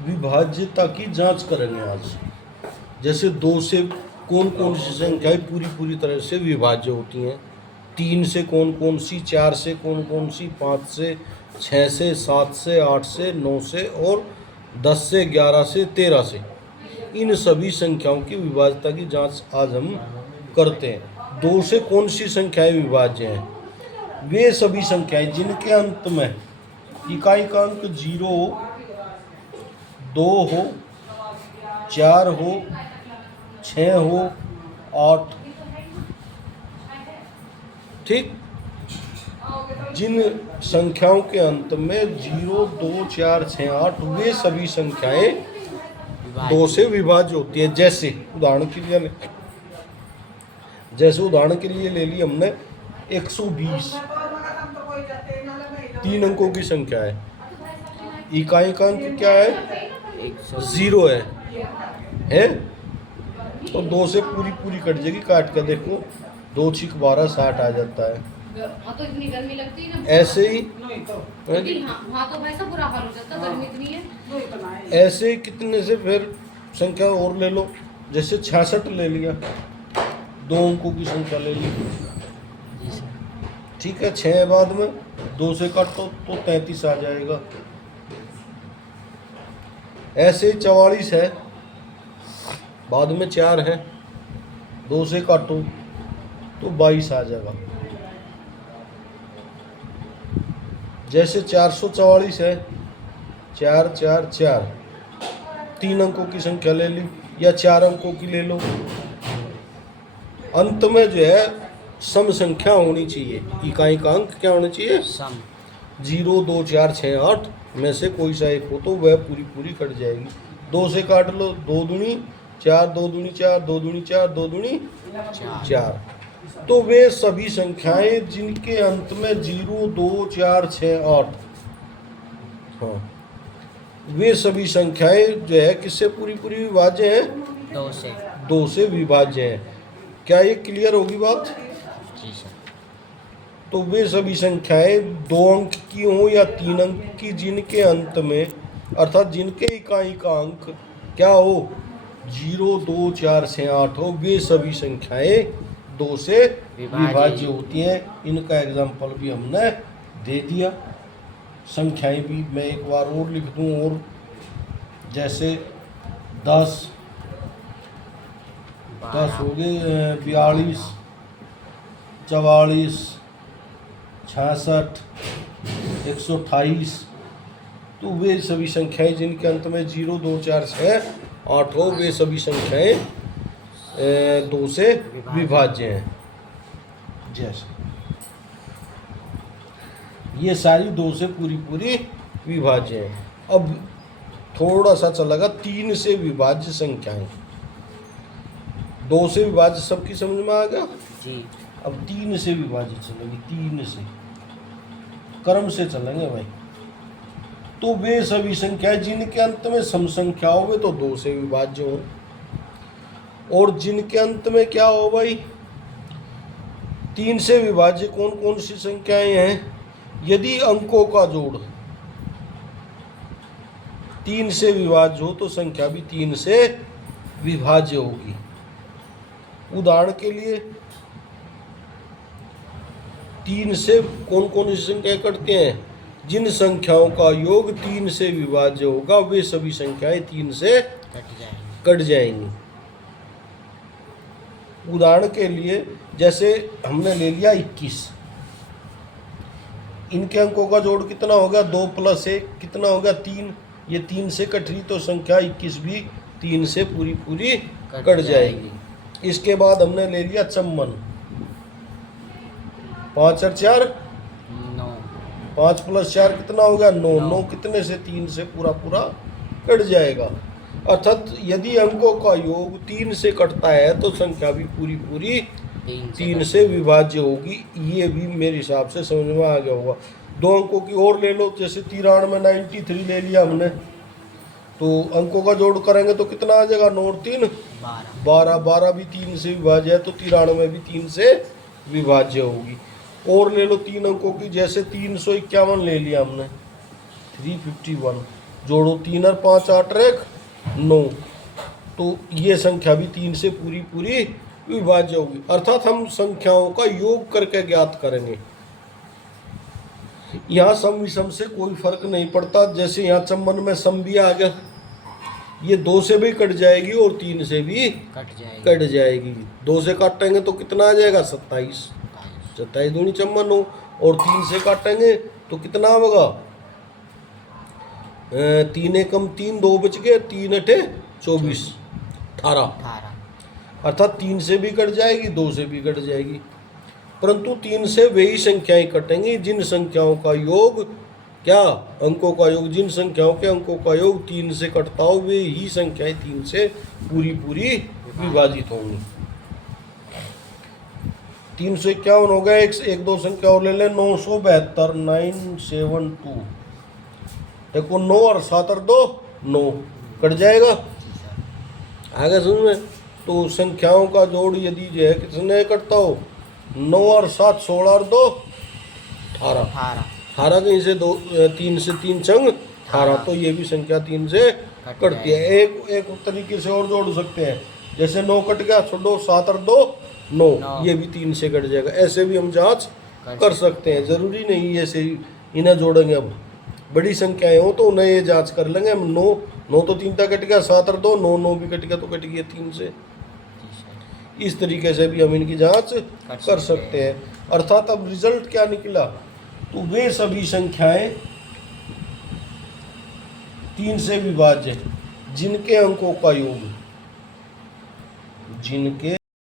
विभाज्यता की जांच करेंगे आज। जैसे 2 से कौन कौन सी संख्याएं पूरी तरह से विभाज्य होती हैं, 3 से कौन कौन सी, 4 से कौन कौन सी, 5 से, 6 से, 7 से, 8 से, 9 से और 10 से, 11 से, 13 से, इन सभी संख्याओं की विभाज्यता की जांच आज हम करते हैं। 2 से कौन सी संख्याएं विभाज्य हैं? वे सभी संख्याएं जिनके अंत में इकाई का अंक 0, 2 हो, 4 हो, 6 हो, 8, ठीक। जिन संख्याओं के अंत में 0, 2, 4, 6, 8 वे सभी संख्याएं 2 से विभाज्य होती है। जैसे उदाहरण के लिए ले ली हमने 120, 3 अंकों की संख्या है, इकाई का अंक क्या है? 0 है? तो 2 से पूरी कट जाएगी। काट कर देखो, 2 छिक 12, 60 आ जाता है। तो इतनी गर्मी लगती है ना, ऐसे ही वहाँ तो वैसा बुरा हाल हो जाता है, गर्मी इतनी है। ऐसे कितने से फिर संख्या और ले लो, जैसे 66 ले लिया, 2 अंकों की संख्या ले ली, ठीक है। 6 बाद में 2 से काटो तो 33 आ जाएगा। ऐसे 44 है, बाद में 4 है, 2 से काटो तो 22 आ जाएगा। जैसे 444 है, 4 4 4, 3 अंकों की संख्या ले ली या 4 अंकों की ले लो। अंत में जो है सम संख्या होनी चाहिए, इकाई का अंक क्या होना चाहिए? सम। 0, 2, 4, 6, 8 में से कोई सा एक हो तो वह पूरी कट जाएगी। 2 से काट लो, 2 दूनी 4, 2 दूनी 4, 2 दूनी 4, 2 दूनी 4। तो वे सभी संख्याएं जिनके अंत में 0, 2, 4, 6, 8, हाँ, वे सभी संख्याएं जो है किससे पूरी विभाज्य हैं? 2 से विभाज्य हैं। क्या ये क्लियर होगी बात? जी सर। तो वे सभी संख्याएं 2 अंक की हो या 3 अंक की, जिनके अंत में अर्थात जिनके इकाई का अंक क्या हो? 0, 2, 4, 6, 8 हो, वे सभी संख्याएं 2 से विभाज्य होती हैं। इनका एग्जाम्पल भी हमने दे दिया। संख्याएं भी मैं एक बार और लिख दूं, और जैसे 10 हो गए, 42, 44, 66, 128, तो वे सभी संख्याएं जिनके अंत में 0, 2, 4, 6, 8 हो, वे सभी संख्याएं 2 से विभाज्य हैं। जैसे ये सारी 2 से पूरी विभाज्य हैं। अब थोड़ा सा चलेगा 3 से विभाज्य संख्याएं। 2 से विभाज्य सबकी समझ में आ गया जी। अब 3 से विभाज्य चलेंगे, 3 से क्रम से चलेंगे भाई। तो वे सभी संख्याएं जिनके अंत में सम संख्या हो, वे तो 2 से विभाज्य हो, और जिनके अंत में क्या हो भाई? 3 से विभाज्य कौन कौन सी संख्याएं हैं? यदि अंकों का जोड़ 3 से विभाज्य हो तो संख्या भी 3 से विभाज्य होगी। उदाहरण के लिए 3 से कौन कौन सी संख्याएं कटते हैं? जिन संख्याओं का योग 3 से विभाज्य होगा, वे सभी संख्याएं 3 से कट जाएंगी। उदाहरण के लिए जैसे हमने ले लिया 21, इनके अंकों का जोड़ कितना होगा? 2 + 1 कितना होगा? 3। ये 3 से कट रही तो संख्या 21 भी 3 से पूरी कट जाएगी। इसके बाद हमने ले लिया 54, 5 और 4 9, 5 + 4 कितना होगा? 9। 9 कितने से? 3 से पूरा कट जाएगा। अर्थात यदि अंकों का योग 3 से कटता है तो संख्या भी पूरी 3 से विभाज्य होगी। ये भी मेरे हिसाब से समझ में आ गया होगा। 2 अंकों की और ले लो, जैसे 93 में 93 ले लिया हमने, तो अंकों का जोड़ करेंगे तो कितना आ जाएगा? 9 और 3 12। 12 भी 3 से विभाज्य है, तो 93 भी 3 से विभाज्य होगी। और ले लो 3 अंकों की, जैसे 351 ले लिया हमने, 351, जोड़ो 3 और 5 8 रेख 9, तो ये संख्या भी 3 से पूरी पूरी विभाज्य होगी। अर्थात हम संख्याओं का योग करके ज्ञात करेंगे। यहाँ सम विषम से कोई फर्क नहीं पड़ता। जैसे यहाँ चम्मन में सम भी आ गया, ये 2 से भी कट जाएगी और 3 से भी कट जाएगी। 2 से काटेंगे तो कितना आ जाएगा 27, 27 दूनी चम्मन हो, और 3 से काटेंगे तो कितना होगा 3 एकम 3, 2 बच गए, 3 अठे 24, 18। अर्थात 3 से भी कट जाएगी, 2 से भी कट जाएगी, परंतु 3 से वे ही संख्याएं कटेंगी जिन संख्याओं का योग, क्या अंकों का योग, जिन संख्याओं के अंकों का योग 3 से कटता हो वे ही संख्याएं 3 से पूरी पूरी विभाजित होंगी। 351 हो गया। एक दो संख्या और ले लें। 972 972, देखो 9 और 7 और 2 9 कट जाएगा। आगे सुन में, तो संख्याओं का जोड़ यदि जो है कितने कटता हो, 9 और 7 16 और 2 18, 18 कहीं से 3 से 3 चंग 18, तो ये भी संख्या 3 से कटती है। एक तरीके से और जोड़ सकते हैं, जैसे 9 कट गया, छोड़ो 7 और 2 9, ये भी 3 से कट जाएगा। ऐसे भी हम जांच कर सकते हैं, जरूरी नहीं ऐसे ही इन्हें जोड़ेंगे। अब बड़ी संख्याएं हो तो उन्हें ये जांच कर लेंगे हम। 9 तो 3 तक कट गया, 7 और 2 9 भी कट गया, तो कट गया 3 से। इस तरीके से भी हम इनकी जांच कर सकते हैं। अर्थात अब रिजल्ट क्या निकला, तो वे सभी संख्याएं 3 से विभाज्य जिनके अंकों का योग, जिनके